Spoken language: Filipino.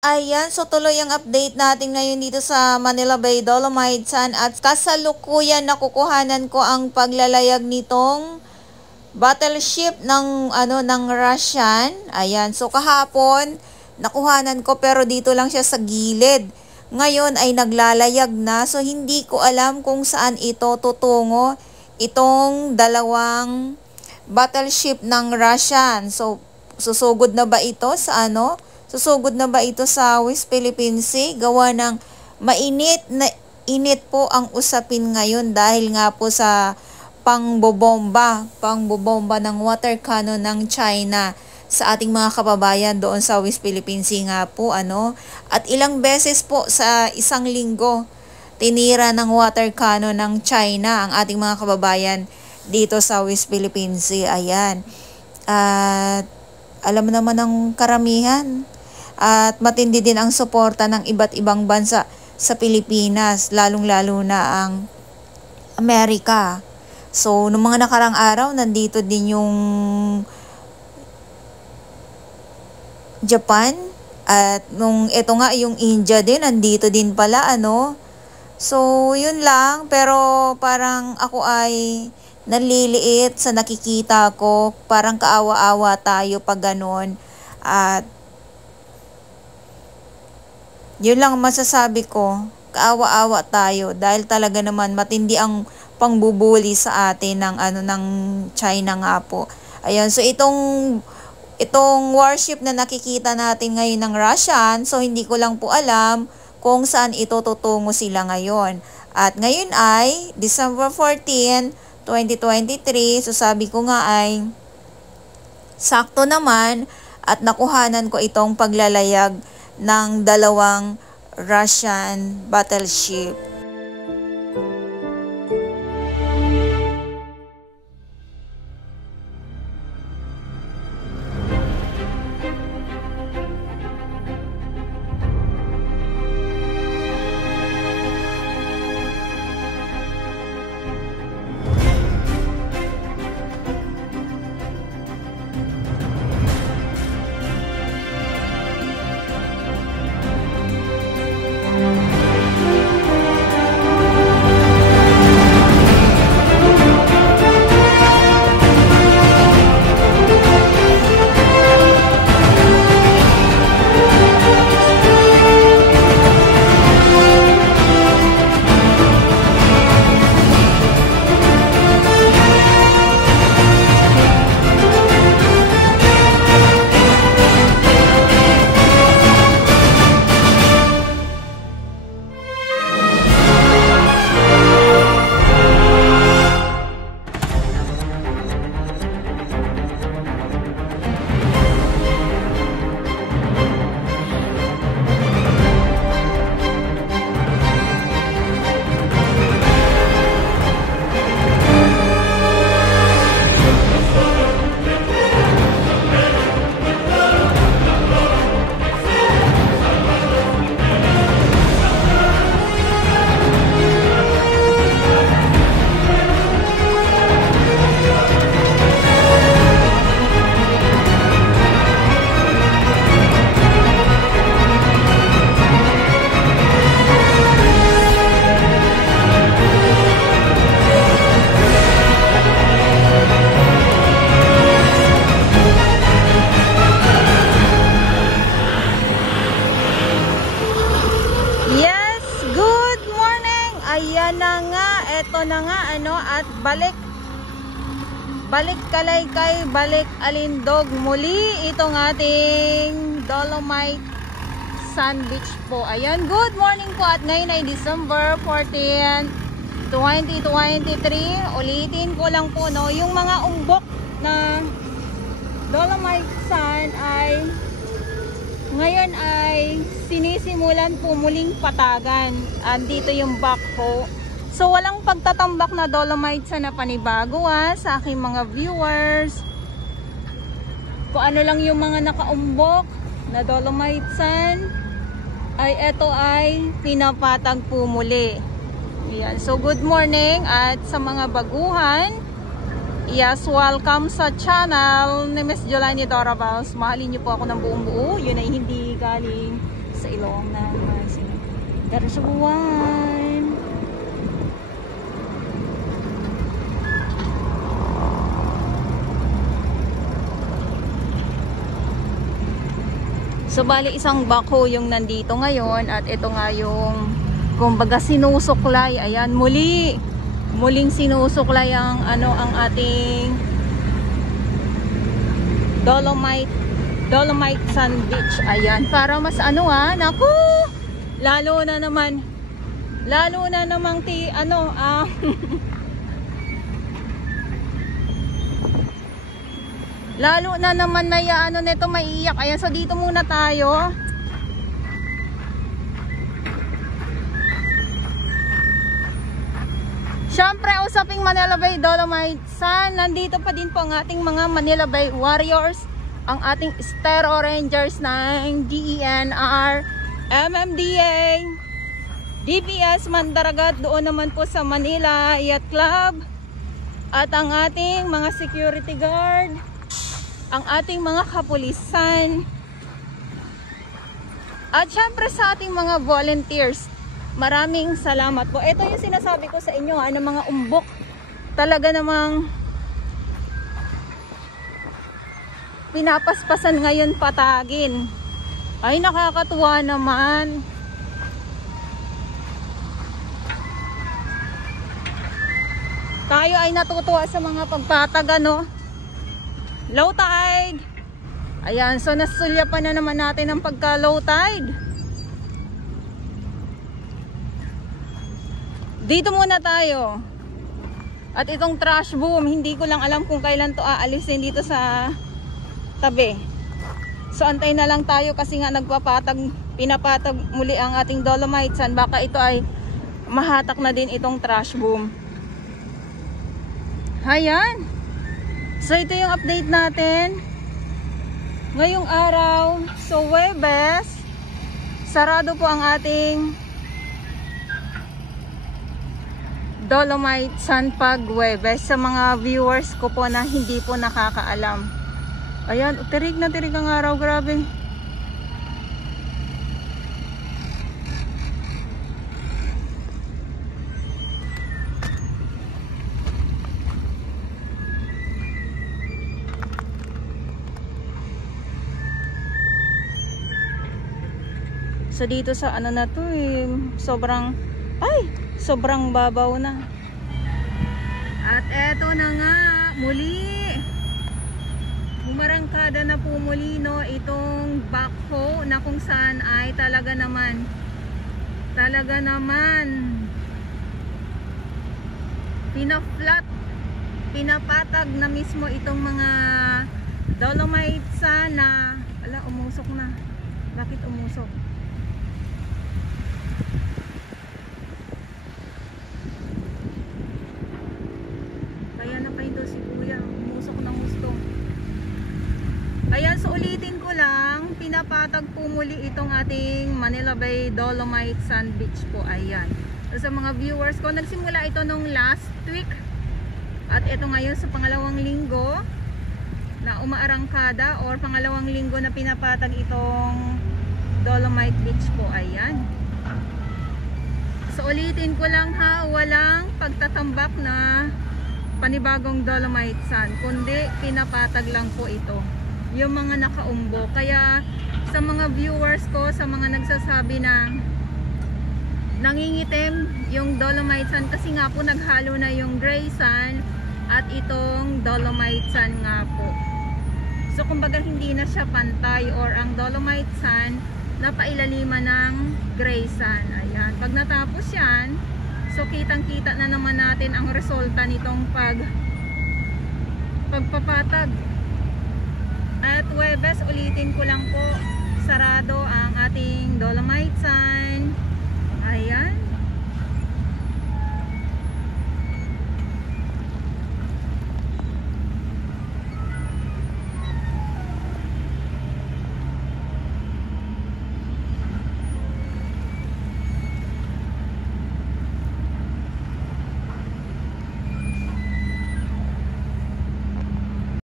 Ayan, so tuloy ang update natin ngayon dito sa Manila Bay Dolomite Sand at kasalukuyan nakukuhanan ko ang paglalayag nitong battleship ng Russian. Ayan, so kahapon nakuhanan ko pero dito lang siya sa gilid. Ngayon ay naglalayag na, so hindi ko alam kung saan ito tutungo itong dalawang battleship ng Russian. So susugod na ba ito sa Susugod na ba ito sa West Philippine Sea? Gawa ng init po ang usapin ngayon dahil nga po sa pangbobomba ng water cannon ng China sa ating mga kababayan doon sa West Philippine Sea nga po At ilang beses po sa isang linggo tinira ng water cannon ng China ang ating mga kababayan dito sa West Philippine Sea. Ayan. At alam naman ng karamihan at matindi din ang suporta ng iba't ibang bansa sa Pilipinas, lalong-lalo na ang Amerika. So, noong mga nakarang araw, nandito din yung Japan at nung ito nga yung India din, nandito din pala So, yun lang, pero parang ako ay naliliit sa nakikita ko, parang kaawa-awa tayo pag ganon. At yun lang masasabi ko, kaawa-awa tayo dahil talaga naman matindi ang pangbubuli sa atin ng China nga po. Ayun, so itong warship na nakikita natin ngayon ng Russian, so hindi ko lang po alam kung saan ito tutungo sila ngayon. At ngayon ay December 14, 2023, so sabi ko nga ay sakto naman at nakuhanan ko itong paglalayag ng dalawang Russian battleship. Ayan na nga, eto na nga at balik Kalaykay, balik Alindog muli itong ating Dolomite Sand Beach po. Ayan, good morning po at ngayon ay December 14, 2023. Ulitin ko lang po yung mga umbok na Dolomite Sand ay ngayon ay sinisimulan po muling patagan. Andito yung backhoe. So walang pagtatambak na Dolomite Sand na panibago sa aking mga viewers. Kung ano lang yung mga nakaumbok na Dolomite Sand ay eto ay pinapatag po muli. Ayan. So good morning at sa mga baguhan, yes, welcome sa channel ni Miss Jolani Dorabals. Mahalin niyo po ako ng buong buo. Yun ay hindi galing sa ilong ng Darasubuan. So bali isang bako yung nandito ngayon at ito nga yung kumbaga sinusuklay. Ayan, muling sinusuklay ang ang ating Dolomite Sand Beach. Ayan, para mas naku, lalo na namang lalo na naman may nito maiiyak. Ayan, so dito muna tayo. Siyempre, usaping Manila Bay Dolomite Sand, nandito pa din po ang ating mga Manila Bay Warriors, ang ating Estero Rangers ng DENR, MMDA, DPS Mandaragat, doon naman po sa Manila Yacht Club, at ang ating mga security guard, ang ating mga kapulisan, at syempre sa ating mga volunteers. Maraming salamat po. Ito yung sinasabi ko sa inyo, mga umbok. Talaga namang pinapaspasan ngayon patagin. Ay, nakakatuwa naman. Tayo ay natutuwa sa mga pagpatag, low tide. Ayan, so nasulyapan na naman natin ang pagka low tide. Dito muna tayo. At itong trash boom, hindi ko lang alam kung kailan to aalisin dito sa tabi. So antay na lang tayo kasi nga pinapatag muli ang ating Dolomite Sand. Baka ito ay mahatak na din itong trash boom. Ayan. So ito yung update natin ngayong araw. So Huwebes, sarado po ang ating Dolomite Sand pag Huwebes, sa mga viewers ko po na hindi po nakakaalam. Ayan, tirig na tirig ang araw, grabe. So dito sa na to sobrang babaw na. At eto na nga, muli umarangkada na po muli itong backhoe na kung saan ay talaga naman pinapatag na mismo itong mga Dolomite Sand na umusok na. Bakit umusok? Ayan, so ulitin ko lang, pinapatag po muli itong ating Manila Bay Dolomite Sand Beach po. Ayan. So, sa mga viewers ko, nagsimula ito nung last week. At ito ngayon sa pangalawang linggo na umaarangkada or pangalawang linggo na pinapatag itong Dolomite Beach po. Ayan. So ulitin ko lang walang pagtatambak na panibagong Dolomite Sand, kundi pinapatag lang po ito yung mga nakaumbo. Kaya sa mga viewers ko, sa mga nagsasabi na nangingitim yung Dolomite Sand kasi nga po naghalo na yung gray sand at itong Dolomite Sand nga po. So kumbaga hindi na siya pantay, or ang Dolomite Sand napailaliman ng gray sand. Ayan, pag natapos yan, so kitang kita na naman natin ang resulta nitong pagpapatag. At Huwebes, ulitin ko lang po, sarado ang ating Dolomite Sand. Ayan.